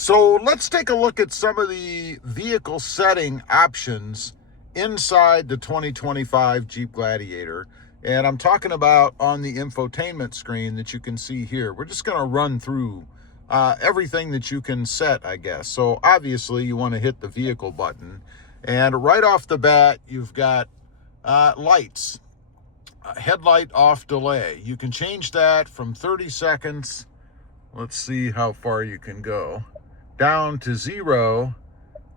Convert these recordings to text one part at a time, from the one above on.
So let's take a look at some of the vehicle setting options inside the 2025 Jeep Gladiator. And I'm talking about on the infotainment screen that you can see here. We're just going to run through everything that you can set, I guess. So obviously you want to hit the vehicle button. And right off the bat, you've got lights, headlight off delay. You can change that from 30 seconds. Let's see how far you can go. Down to 0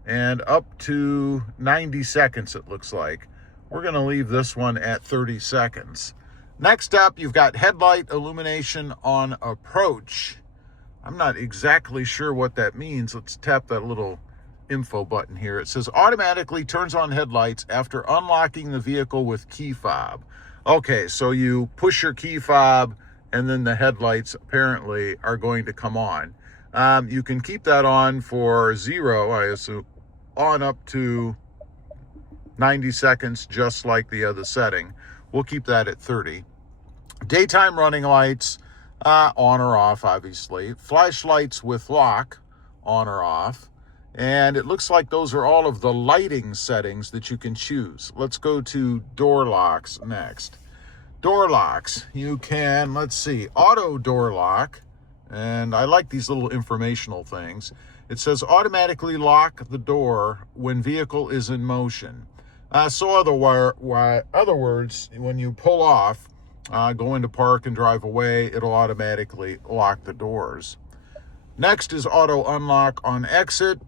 and up to 90 seconds, it looks like. We're going to leave this one at 30 seconds. Next up, you've got headlight illumination on approach. I'm not exactly sure what that means. Let's tap that little info button here. It says automatically turns on headlights after unlocking the vehicle with key fob. Okay, so you push your key fob and then the headlights apparently are going to come on. You can keep that on for 0, I assume, on up to 90 seconds, just like the other setting. We'll keep that at 30. Daytime running lights, on or off, obviously. Flashlights with lock, on or off. And it looks like those are all of the lighting settings that you can choose. Let's go to door locks next. Door locks, you can, let's see, auto door lock. And I like these little informational things. It says automatically lock the door when vehicle is in motion. So other words, when you pull off, go into park and drive away, it'll automatically lock the doors. Next is auto unlock on exit.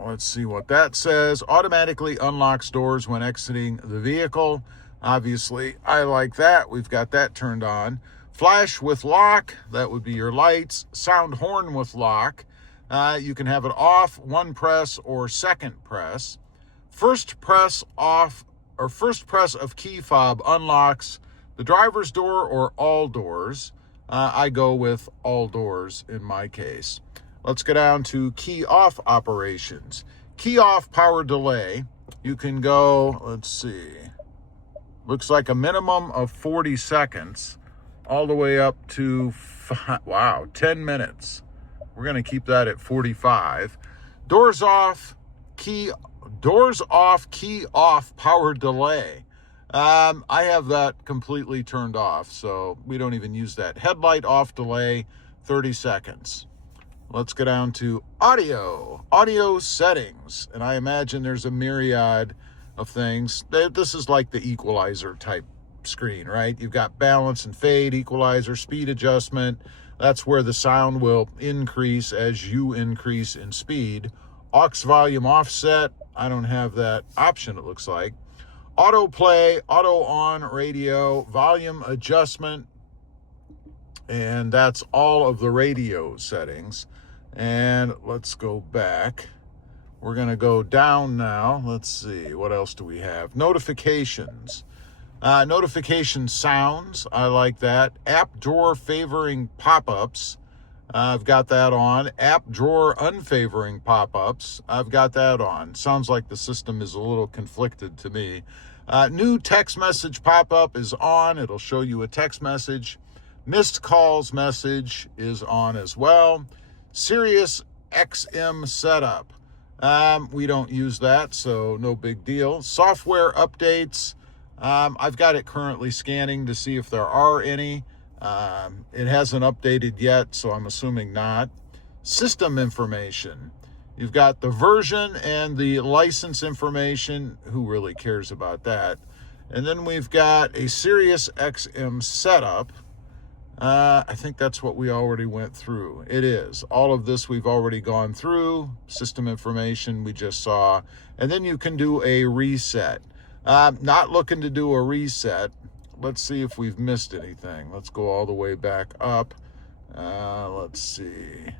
Let's see what that says. Automatically unlocks doors when exiting the vehicle. Obviously, I like that. We've got that turned on. Flash with lock, that would be your lights. Sound horn with lock. You can have it off, one press or second press. First press off or first press of key fob unlocks the driver's door or all doors. I go with all doors in my case. Let's go down to key off operations. Key off power delay. You can go, let's see, looks like a minimum of 40 seconds. All the way up to, 10 minutes. We're going to keep that at 45. Doors off, key off, power delay. I have that completely turned off, so we don't even use that. Headlight off delay, 30 seconds. Let's go down to audio settings. And I imagine there's a myriad of things. This is like the equalizer type screen, right? You've got balance and fade, equalizer, speed adjustment. That's where the sound will increase as you increase in speed. Aux volume offset. I don't have that option, it looks like. Auto play, auto on radio, volume adjustment. And that's all of the radio settings. And let's go back. We're going to go down now. Let's see. What else do we have? Notifications. Notification sounds, I like that. App drawer favoring pop-ups, I've got that on. App drawer unfavoring pop-ups, I've got that on. Sounds like the system is a little conflicted to me. New text message pop-up is on. It'll show you a text message. Missed calls message is on as well. Sirius XM setup. We don't use that, so no big deal. Software updates. I've got it currently scanning to see if there are any. It hasn't updated yet, so I'm assuming not. System information. You've got the version and the license information. Who really cares about that? And then we've got a Sirius XM setup. I think that's what we already went through. It is. All of this we've already gone through. System information we just saw. And then you can do a reset. Not looking to do a reset. Let's see if we've missed anything. Let's go all the way back up. Let's see.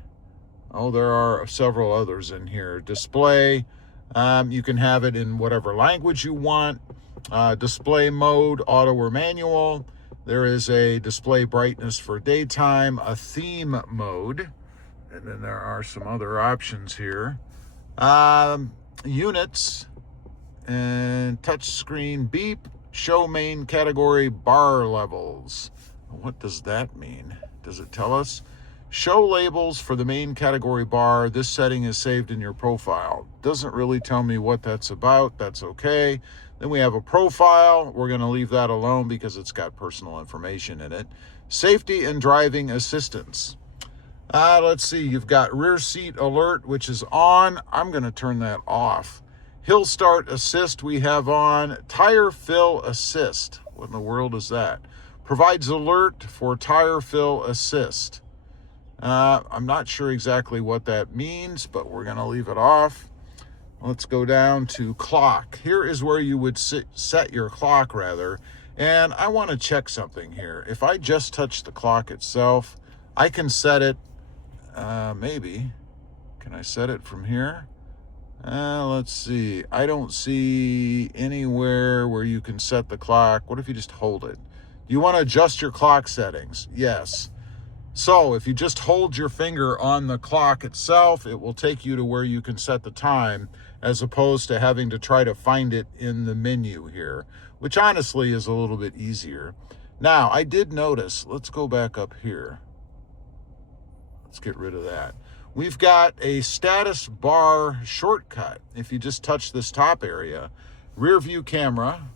Oh, there are several others in here. Display. You can have it in whatever language you want. Display mode, auto or manual. There is a display brightness for daytime, a theme mode. And then there are some other options here. Units. And touch screen beep, show main category bar levels. What does that mean? Does it tell us? Show labels for the main category bar. This setting is saved in your profile. Doesn't really tell me what that's about. That's okay. Then we have a profile. We're going to leave that alone because it's got personal information in it. Safety and driving assistance. Let's see. You've got rear seat alert, which is on. I'm going to turn that off. Hill start assist we have on. Tire fill assist. What in the world is that? Provides alert for tire fill assist. I'm not sure exactly what that means, but we're going to leave it off. Let's go down to clock. Here is where you would set your clock, rather. And I want to check something here. If I just touch the clock itself, I can set it, maybe. Can I set it from here? Let's see. I don't see anywhere where you can set the clock. What if you just hold it? You want to adjust your clock settings? Yes. So if you just hold your finger on the clock itself, it will take you to where you can set the time, as opposed to having to try to find it in the menu here, which honestly is a little bit easier. Now, I did notice, let's go back up here. Let's get rid of that. We've got a status bar shortcut. If you just touch this top area, rear view camera,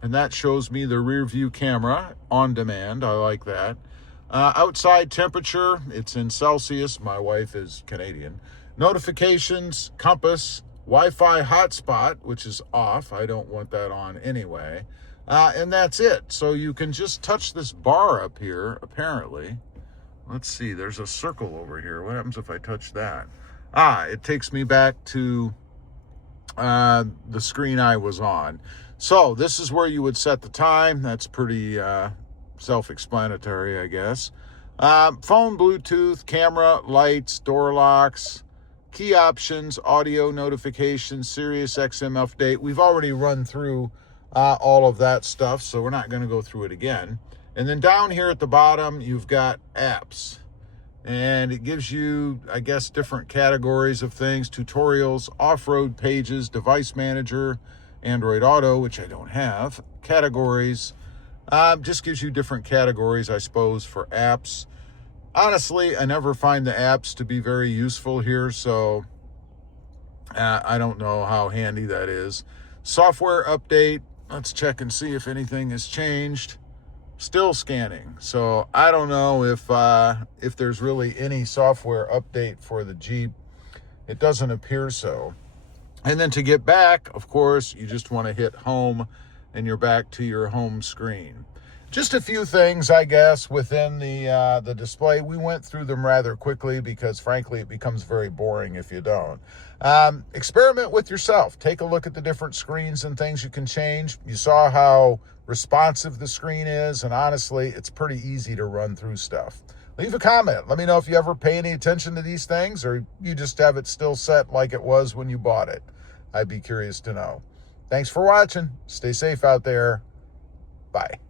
and that shows me the rear view camera on demand. I like that. Outside temperature, it's in Celsius. My wife is Canadian. Notifications, compass, Wi-Fi hotspot, which is off. I don't want that on anyway. And that's it. So you can just touch this bar up here, apparently. Let's see, there's a circle over here. What happens if I touch that? It takes me back to the screen I was on. So this is where you would set the time. That's pretty self-explanatory, I guess. Phone, Bluetooth, camera, lights, door locks, key options, audio notifications, Sirius XM update. We've already run through all of that stuff, so we're not going to go through it again. And then down here at the bottom, you've got apps. And it gives you, I guess, different categories of things: tutorials, off-road pages, device manager, Android Auto, which I don't have, categories. Just gives you different categories, I suppose, for apps. Honestly, I never find the apps to be very useful here, so I don't know how handy that is. Software update. Let's check and see if anything has changed. Still scanning. So I don't know if there's really any software update for the Jeep. It doesn't appear so. And then to get back, of course, you just want to hit home and you're back to your home screen. Just a few things, I guess, within the display. We went through them rather quickly because, frankly, it becomes very boring if you don't. Experiment with yourself. Take a look at the different screens and things you can change. You saw how responsive the screen is, and honestly, it's pretty easy to run through stuff. Leave a comment. Let me know if you ever pay any attention to these things, or you just have it still set like it was when you bought it. I'd be curious to know. Thanks for watching. Stay safe out there. Bye.